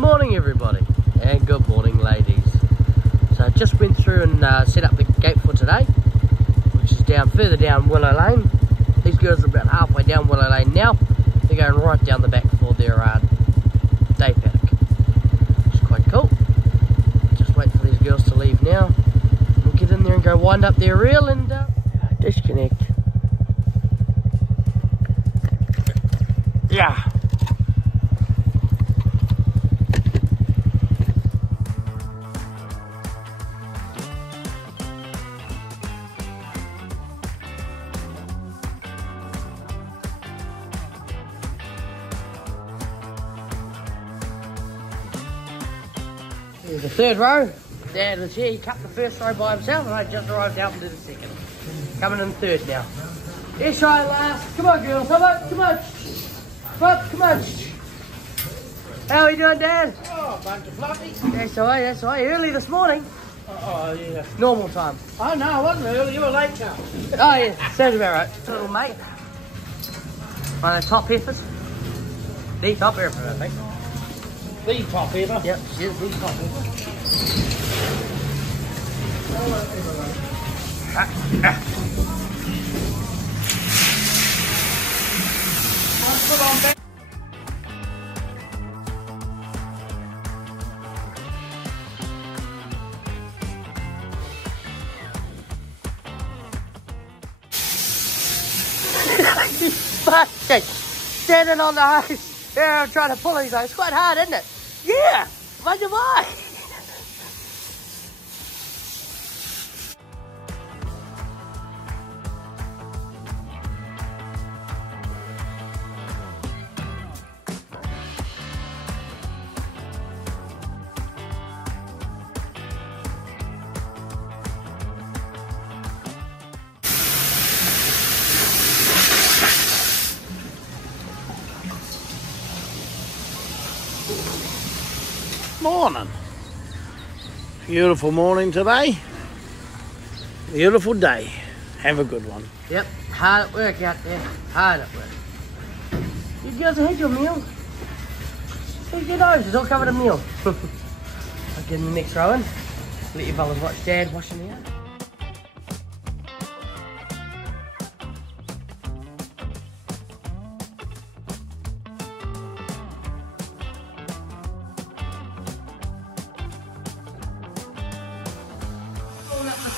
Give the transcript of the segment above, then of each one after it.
Morning everybody, and good morning ladies. So I just went through and set up the gate for today, which is further down Willow Lane. These girls are about halfway down Willow Lane now. They're going right down the back for their day paddock. It's quite cool. Just wait for these girls to leave now. We'll get in there and go wind up their reel and disconnect. Yeah. Here's the third row. Dad was here, he cut the first row by himself and I just arrived out and did the second. Coming in third now. Here's try last. Come on girls, come on, come on. Come on. How are you doing, Dad? Oh, a bunch of fluffies. That's all right, that's all right. Early this morning. Oh, yeah. Normal time. Oh, no, I wasn't early. You were late, Carl. Oh, yeah, sounds about right. Little mate. One of the top heifers. The top heifer, I think. The top heifer? Yep, she is the top heifer. Put on back. Fuck, standing on the hose. Yeah, I'm trying to pull these out. It's quite hard, isn't it? Yeah, what am I? Morning. Beautiful morning today. Beautiful day. Have a good one. Yep, hard at work out there. Hard at work. You girls have had your meal. Here's your nose, it's all covered in meal. I'll get in the next row in. Let you fellas watch Dad washing me out.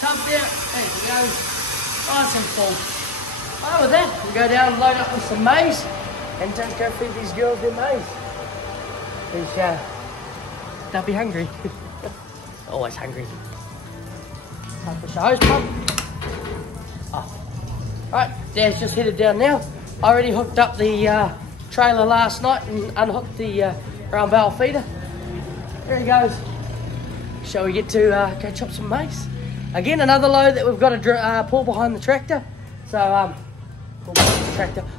Tub there, there you go, nice and full. Oh, with that, we'll go down and load up with some maize and just go feed these girls their maize. They'll be hungry. Always hungry. Time to push the hose pump. Oh. Alright, Dad's just headed down now. I already hooked up the trailer last night and unhooked the round barrel feeder. There he goes. Shall we get to go chop some maize? Again, another load that we've got to pull behind the tractor. So,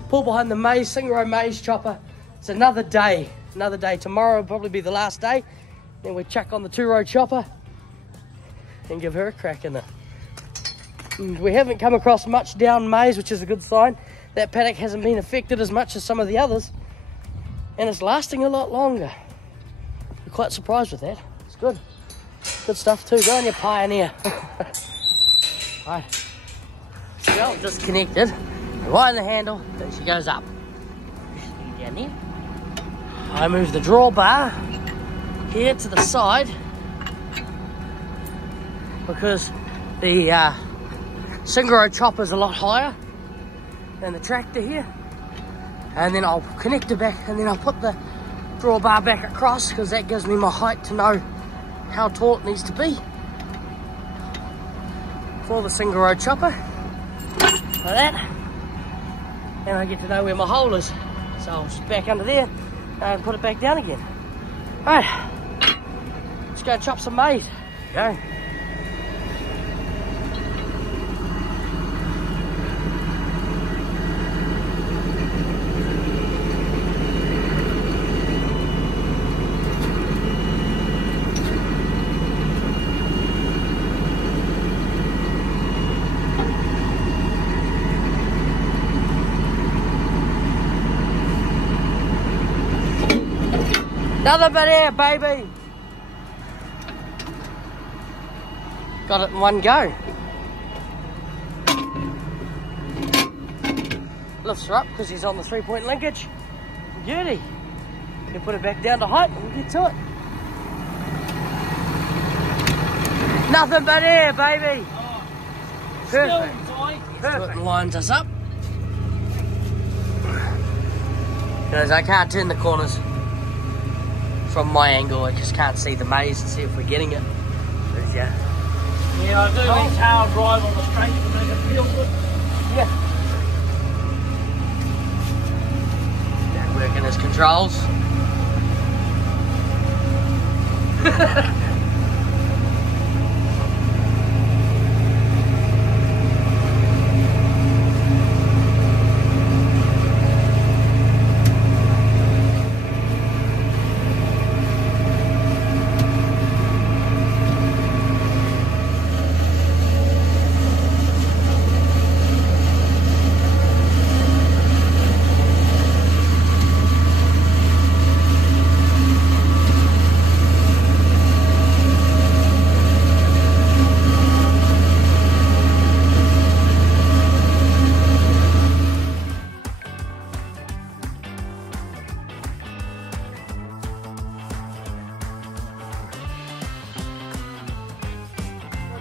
pull behind the maize, single row maize chopper. It's another day. Tomorrow will probably be the last day. Then we chuck on the 2-row chopper and give her a crack in it. And we haven't come across much down maize, which is a good sign. That paddock hasn't been affected as much as some of the others. And it's lasting a lot longer. We're quite surprised with that. It's good. Good stuff too. Go on, you pioneer. Right. So disconnected. Right in the handle. Then she goes up. Down there. I move the drawbar here to the side because the single row chopper is a lot higher than the tractor here. And then I'll connect it back and then I'll put the drawbar back across because that gives me my height to know how tall it needs to be for the single row chopper, like that, and I get to know where my hole is, so I'll just back under there and put it back down again. Alright, let's go chop some maize. Go. Nothing but air, baby. Got it in one go. Lifts her up because he's on the 3-point linkage. Beauty. You put it back down to height and we get to it. Nothing but air, baby. Oh, Perfect. Perfect. It lines us up. Because I can't turn the corners from my angle. I just can't see the maze and see if we're getting it. But yeah. Yeah, I do need tail drive on the straight to make it feel good. Yeah. Now working his controls.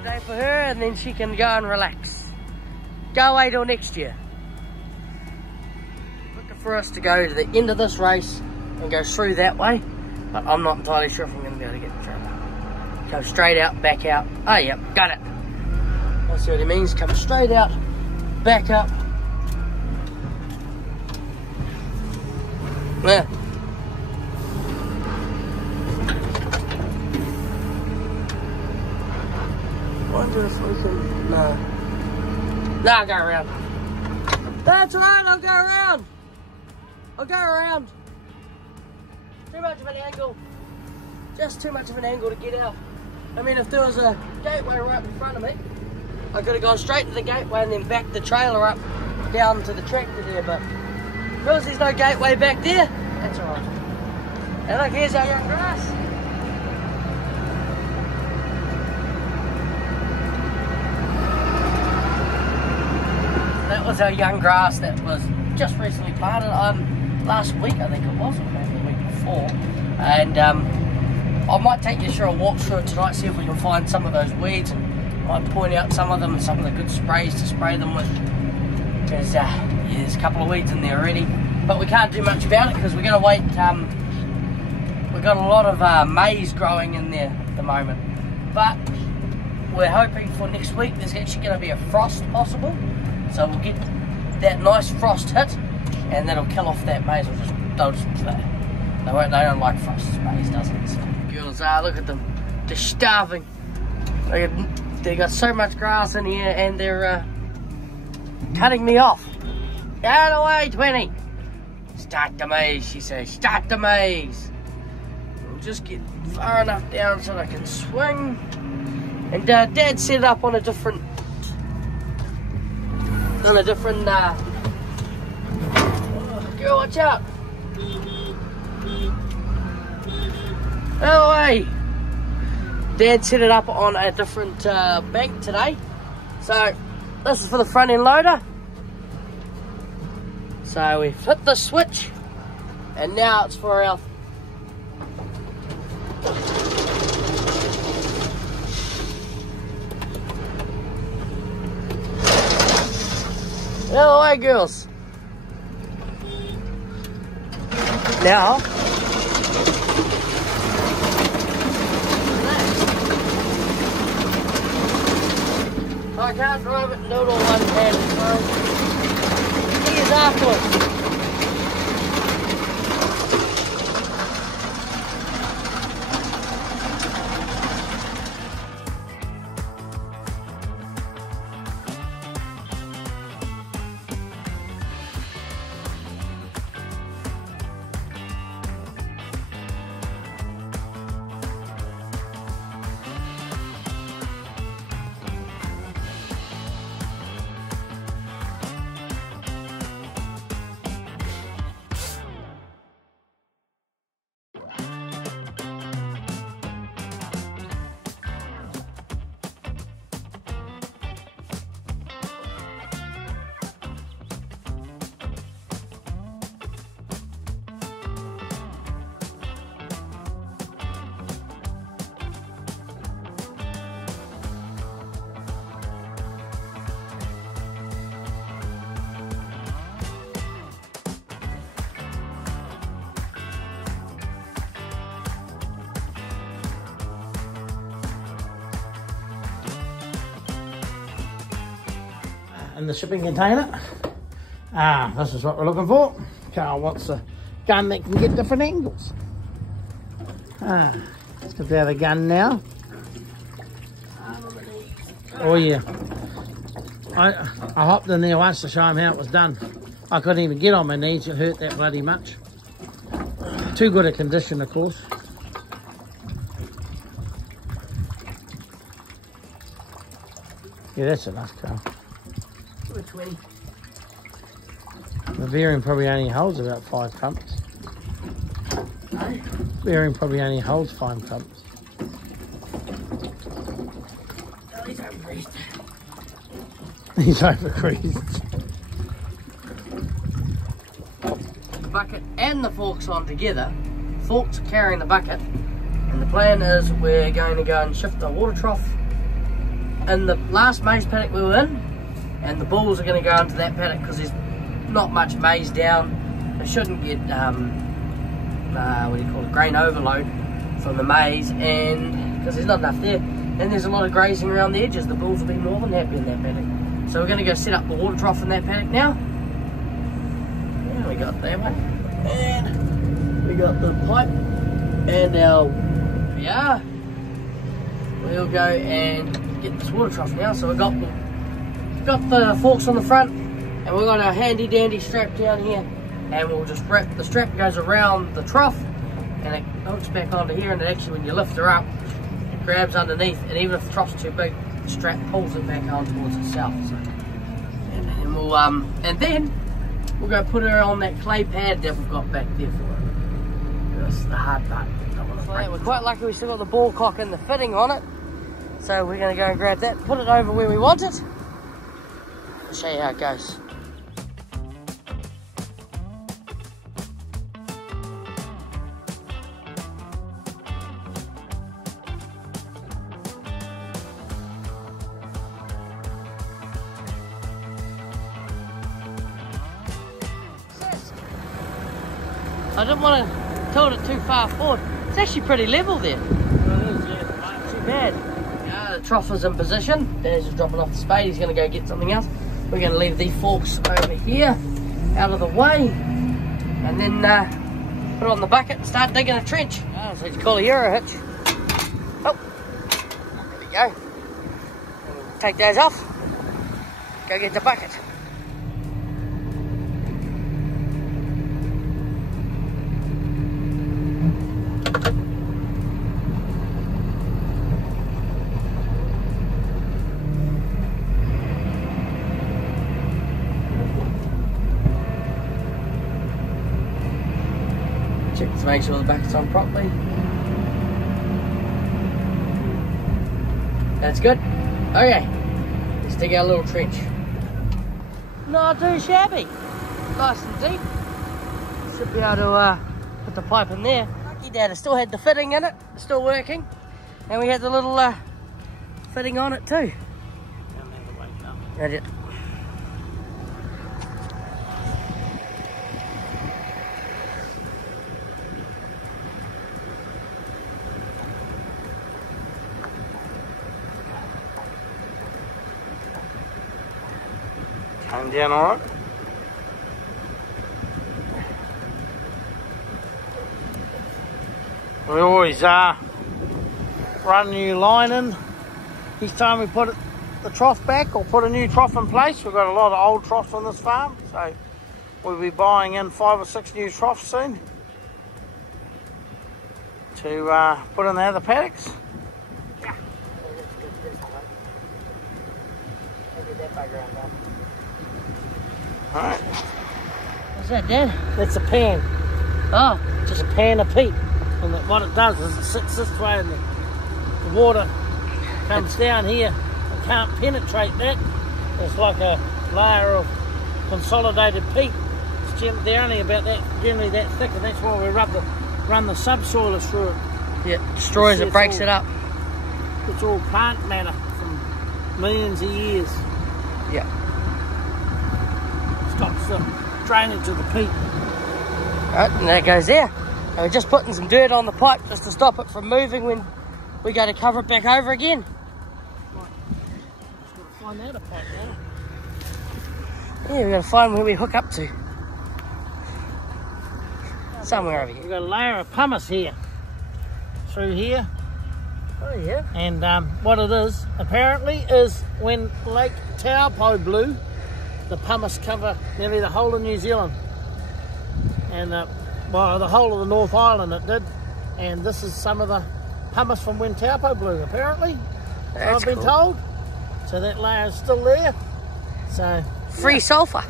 Day for her, and then she can go and relax. Go away till next year. Looking for us to go to the end of this race and go through that way, but I'm not entirely sure if I'm going to be able to get the trailer. Come straight out, back out. Oh, yep, got it. I see what he means. Come straight out, back up. Yeah. Wonder if we can... No. No, I'll go around. That's right, I'll go around. I'll go around. Too much of an angle. Just too much of an angle to get out. I mean, if there was a gateway right in front of me, I could have gone straight to the gateway and then backed the trailer up down to the tractor there, but because there's no gateway back there, that's alright. And look, here's our young grass. That was our young grass that was just recently planted last week, I think it was, or maybe the week before. And I might take you through a walk through it tonight, see if we can find some of those weeds, and might point out some of them and some of the good sprays to spray them with. Because yeah, there's a couple of weeds in there already, but we can't do much about it because we're going to wait. We've got a lot of maize growing in there at the moment, but we're hoping for next week there's actually going to be a frost possible. So we'll get that nice frost hit, and that'll kill off that maize. They'll just play. They don't like frost. Maize doesn't. So. Girls, look at them. They're starving. They got so much grass in here, and they're cutting me off. Out of the way, 20. Start the maize, she says. Start the maize. We'll just get far enough down so I can swing. And Dad set it up on a different. Girl, watch out. Oh, hey. Dad set it up on a different bank today. So, this is for the front end loader. So, we've hit the switch. And now it's for our... Hello, hey girls. Now, I can't drive it and do it all one-handed, so he is afterwards. in the shipping container. This is what we're looking for. Carl wants a gun that can get different angles. Let's get out the gun now. Oh yeah. I hopped in there once to show him how it was done. I couldn't even get on my knees, it hurt that bloody much. Too good a condition, of course. Yeah, that's enough, Carl. 20. The bearing probably only holds about 5 pumps. Bearing probably only holds 5 pumps. Oh, he's overgreased. He's overgreased. The bucket and the forks on together. Forks are carrying the bucket. And the plan is we're going to go and shift the water trough in the last maize paddock we were in. And the bulls are going to go into that paddock because there's not much maize down. They shouldn't get what do you call it, grain overload from the maize, and because there's not enough there, and there's a lot of grazing around the edges. The bulls will be more than happy in that paddock. So we're going to go set up the water trough in that paddock now. And we got that one, and we got the pipe, and we'll go and get this water trough now. So we've got the forks on the front, and we've got our handy dandy strap down here, and we'll just wrap, the strap goes around the trough and it hooks back onto here, and it actually, when you lift her up, it grabs underneath, and even if the trough's too big, the strap pulls it back on towards itself. So, and we'll and then we'll go put her on that clay pad that we've got back there for her. That's the hard part. We're quite lucky we still got the ball cock and the fitting on it, so we're going to go and grab that, put it over where we want it. I'll show you how it goes. I didn't want to tilt it too far forward. It's actually pretty level there. Not too bad. The trough is in position. Dad's just dropping off the spade. He's going to go get something else. We're going to leave these forks over here, out of the way, and then put it on the bucket and start digging a trench. So you call a Euro hitch. Oh, there we go. Take those off. Go get the bucket. Check to make sure the bucket's on properly. That's good. Okay, let's dig our little trench. Not too shabby. Nice and deep. Should be able to put the pipe in there. Lucky Dad, it still had the fitting in it, it's still working. And we had the little fitting on it too. Right it. Came down all right. We always run new line in each time we put the trough back or put a new trough in place. We've got a lot of old troughs on this farm, so we'll be buying in 5 or 6 new troughs soon to put in the other paddocks. Yeah. I'll get that background done. Alright. What's that, Dad? That's a pan. Oh. Just a pan of peat. And what it does is it sits this way and the water comes down here. It can't penetrate that. It's like a layer of consolidated peat. They're only about that, generally that thick, and that's why we run the subsoilers through it. Yeah, destroys it, breaks it up. It's all plant matter from millions of years. Yeah. Stops the drainage of the peat. Right, and that goes there. And we're just putting some dirt on the pipe just to stop it from moving when we go to cover it back over again. Right. Just got to find out a pipe now. Yeah, we've got to find where we hook up to. Somewhere over here. We've got a layer of pumice here. Through here. Oh yeah. And what it is, apparently, is when Lake Taupo blew, the pumice cover nearly the whole of New Zealand. And well, the whole of the North Island it did. And this is some of the pumice from when Taupo blew, apparently. That's I've been cool. told. So that layer is still there. So Free sulphur.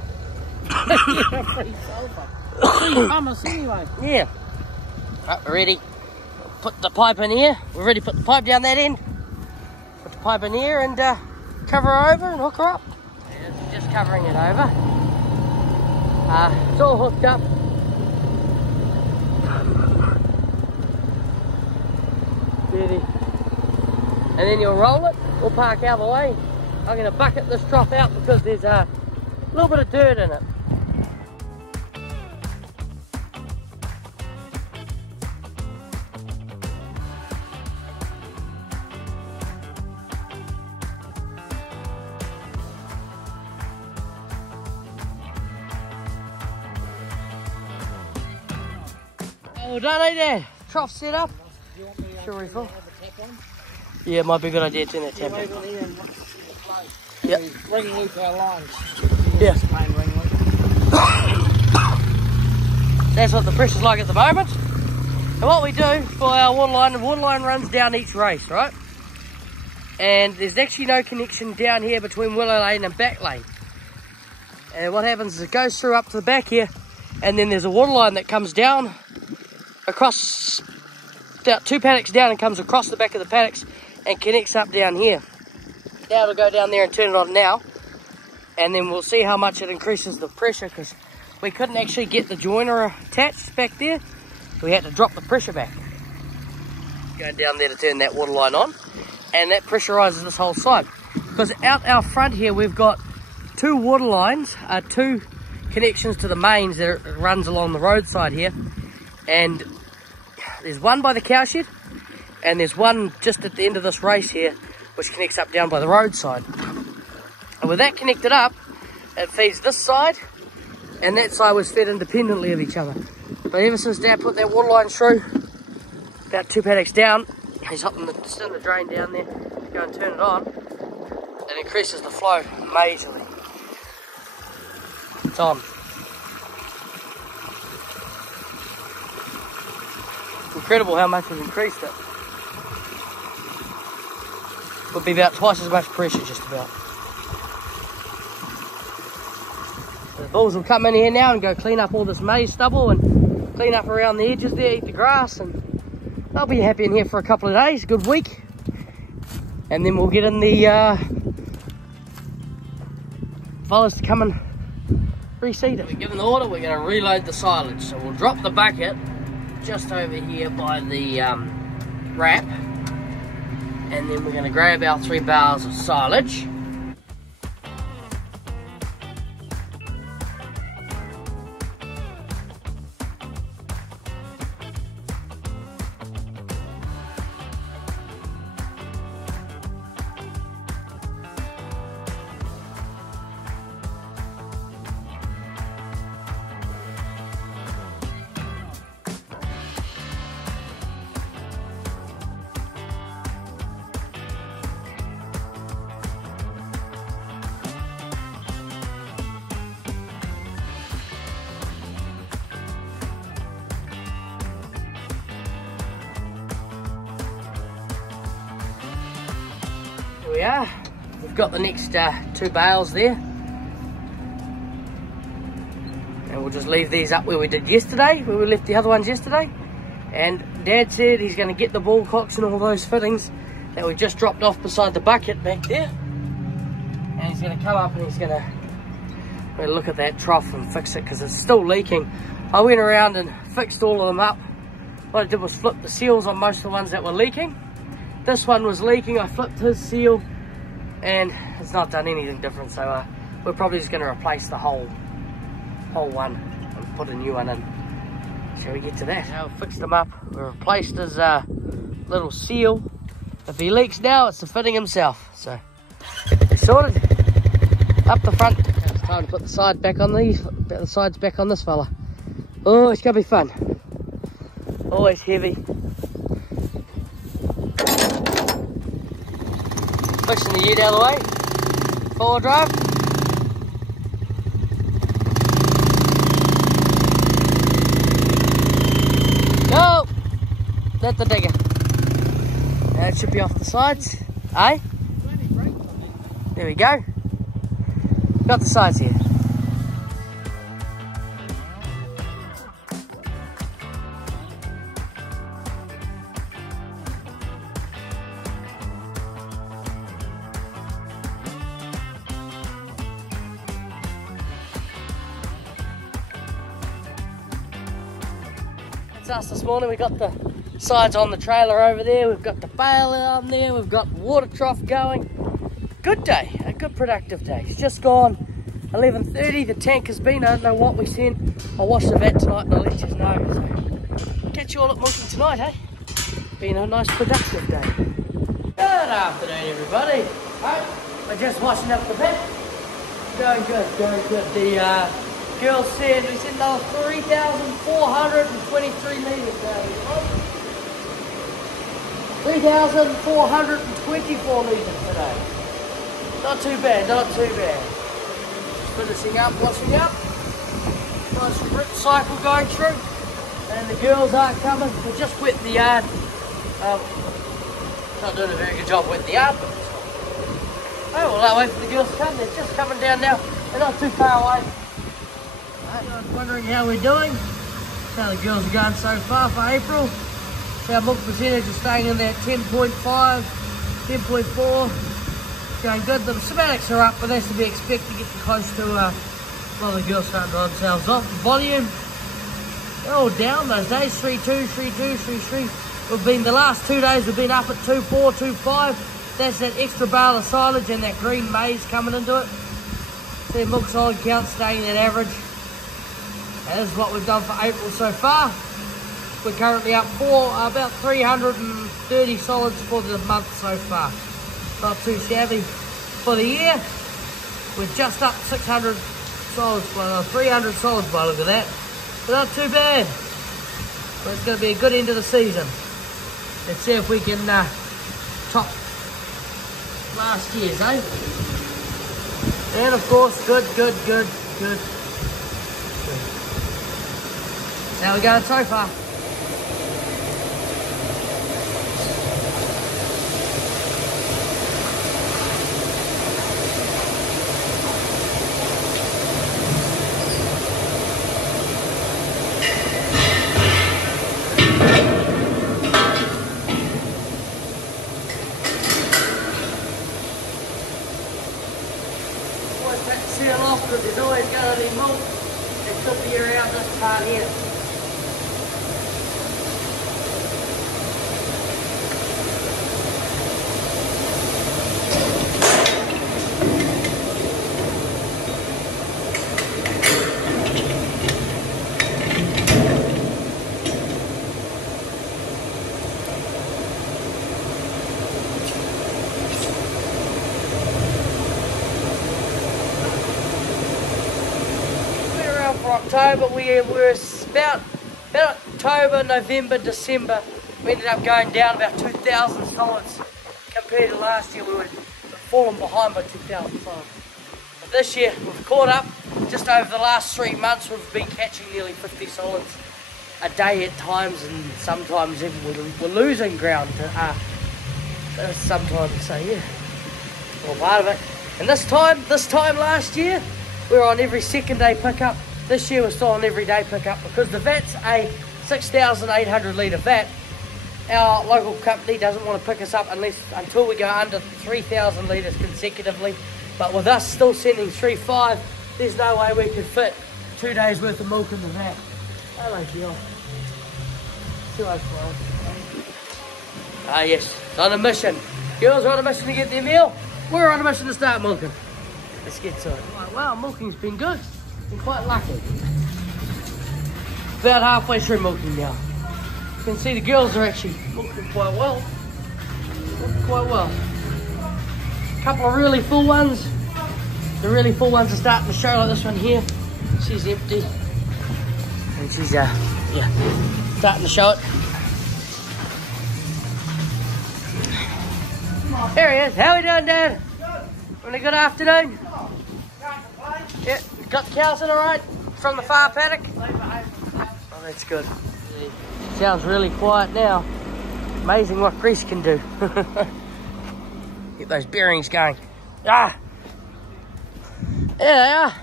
yeah, free sulphur. Free pumice anyway. Yeah. Right, we're ready. Put the pipe in here. We've already put the pipe down that end. Put the pipe in here and cover her over and hook her up. Yeah, just covering it over. It's all hooked up. Ready. And then you'll roll it. We'll park out of the way. I'm going to bucket this trough out because there's a little bit of dirt in it. Well done, eh, Dad? Trough set up. Sure, refill. Yeah, it might be a good idea to turn that tap on. Yep. Ring loop our lines. Yeah. That's what the pressure's like at the moment. And what we do for our waterline, the waterline runs down each race, right? And there's actually no connection down here between Willow Lane and Back Lane. And what happens is it goes through up to the back here, and then there's a waterline that comes down across about 2 paddocks down and comes across the back of the paddocks and connects up down here. Now it'll go down there and turn it on now, and then we'll see how much it increases the pressure, because we couldn't actually get the joiner attached back there. We had to drop the pressure back. Going down there to turn that water line on, and that pressurizes this whole side. Because out our front here we've got 2 water lines, 2 connections to the mains that runs along the roadside here. And there's one by the cowshed, and there's one just at the end of this race here, which connects up down by the roadside. And with that connected up, it feeds this side, and that side was fed independently of each other. But ever since Dad put that water line through, about 2 paddocks down, he's hopping just in the drain down there, go and turn it on, it increases the flow majorly. It's on. Incredible how much we've increased it. Would be about twice as much pressure, just about. The bulls will come in here now and go clean up all this maize stubble and clean up around the edges there, eat the grass, and they'll be happy in here for a couple of days, good week. And then we'll get in the fellas to come and reseed it. We're given the order, we're going to reload the silage. So we'll drop the bucket just over here by the wrap, and then we're going to grab our 3 bales of silage. We are. We've got the next 2 bales there, and we'll just leave these up where we did yesterday, where we left the other ones yesterday. And Dad said he's going to get the ball cocks and all those fittings that we just dropped off beside the bucket back there, and he's going to come up and he's going to look at that trough and fix it, because it's still leaking. I went around and fixed all of them up. What I did was flip the seals on most of the ones that were leaking. This one was leaking, I flipped his seal, and it's not done anything different, so we're probably just going to replace the whole one and put a new one in. Shall we get to that? Now we've fixed him up, we replaced his little seal. If he leaks now, it's the fitting himself, so it's sorted. Up the front. Now it's Time to put the sides back on this fella. Oh, it's gonna be fun. Always heavy. Pushing the ute out of the way. Forward drive. Go! That's the digger. Now it should be off the sides. Eh? There we go. Got the sides here. It's us this morning. We got the sides on the trailer over there. We've got the bale on there. We've got the water trough going. Good day, a good productive day. It's just gone 11:30. The tank has been, I don't know what we sent. I'll wash the vat tonight and I'll let you know. So, catch you all at milking tonight, eh? Been a nice productive day. Good afternoon, everybody. Right, we're just washing up the vat. Going good, going good. The girls said, we said there was 3,423 litres down here. 3,424 litres today. Not too bad, not too bad. Finishing up, washing up. Nice rip cycle going through. And the girls aren't coming. We just wet the yard. Not doing a very good job wetting the yard, but oh, well, I'll wait for the girls to come. They're just coming down now. They're not too far away. Wondering how we're doing. How the girls are going so far for April. So our milk percentage is staying in there at 10.5, 10.4. Going good. The somatics are up, but that's to be expected. Getting close to well, the girls starting to dry themselves off. The volume, they're all down those days. 3.2, 3.2, 3.3. We've been the last 2 days. We've been up at 2.4, 2.5. That's that extra bale of silage and that green maize coming into it. So milk solid count staying at average. And this is what we've done for April so far. We're currently up about 330 solids for the month so far. Not too shabby. For the year, we're just up 600 solids, 300 solids by look at that. But not too bad. But it's going to be a good end of the season. Let's see if we can top last year's, eh? And of course, good. How we going so far? Seal off, but there's always going to be milk that could be around this part here. October, we were about October, November, December, we ended up going down about 2,000 solids compared to last year. We were falling behind by 2,000 solids. But this year we've caught up. Just over the last 3 months we've been catching nearly 50 solids a day at times, and sometimes even we're losing ground sometimes. So yeah, well, part of it. And this time last year we were on every second day pickup. This year we're still on everyday pickup because the vat's a 6,800 litre vat. Our local company doesn't want to pick us up until we go under 3,000 litres consecutively. But with us still sending 3.5, there's no way we could fit 2 days worth of milk in the vat. Hello, Jill. 205. Ah yes, it's on a mission. Girls are on a mission to get their meal. We're on a mission to start milking. Let's get to it. Right, wow, milking's been good. Been quite lucky. About halfway through milking now. You can see the girls are actually milking quite well. Milking quite well. A couple of really full ones. The really full ones are starting to show, like this one here. She's empty. And she's, yeah, starting to show it. There he is. How are we doing, Dad? Having a good afternoon? Yeah, got the cows in all right from the far paddock? Oh, that's good. Sounds really quiet now. Amazing what grease can do. Get those bearings going. Ah! There they are.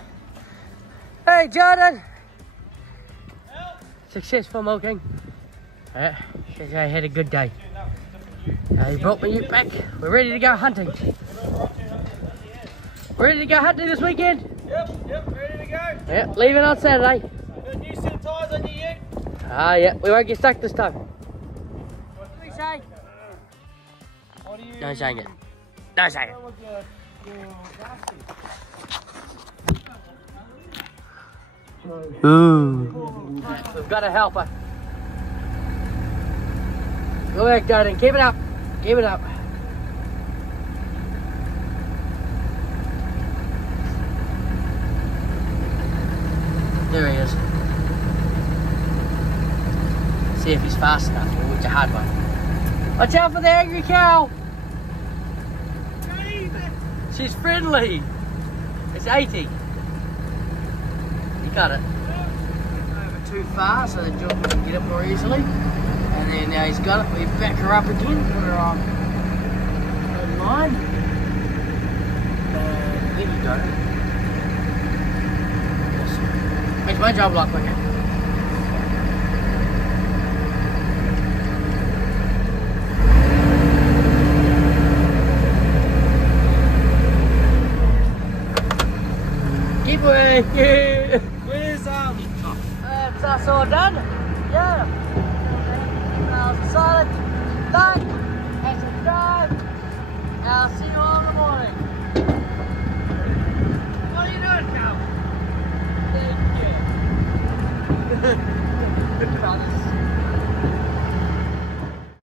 Hey, Jordan. Successful milking. Yeah, says I had a good day. He brought me back. We're ready to go hunting. Ready to go hunting this weekend? Yep, ready to go. Yep, leaving on Saturday. Got a new set of tyres on your ute. Ah, yeah, we won't get stuck this time. What do we say? What do you... No saying it. No saying it. Ooh. We've got a helper. Go back, Jordan. Keep it up. Keep it up. There he is. See if he's fast enough. Oh, it's a hard one. Watch out for the angry cow. She's friendly. It's 80. You got it. Over too far so the dog can get it more easily. And then now he's got it. We back her up again. Put her on line. And there you go. Awesome. Makes my job a lot quicker. Keep away. Where's That's us all done.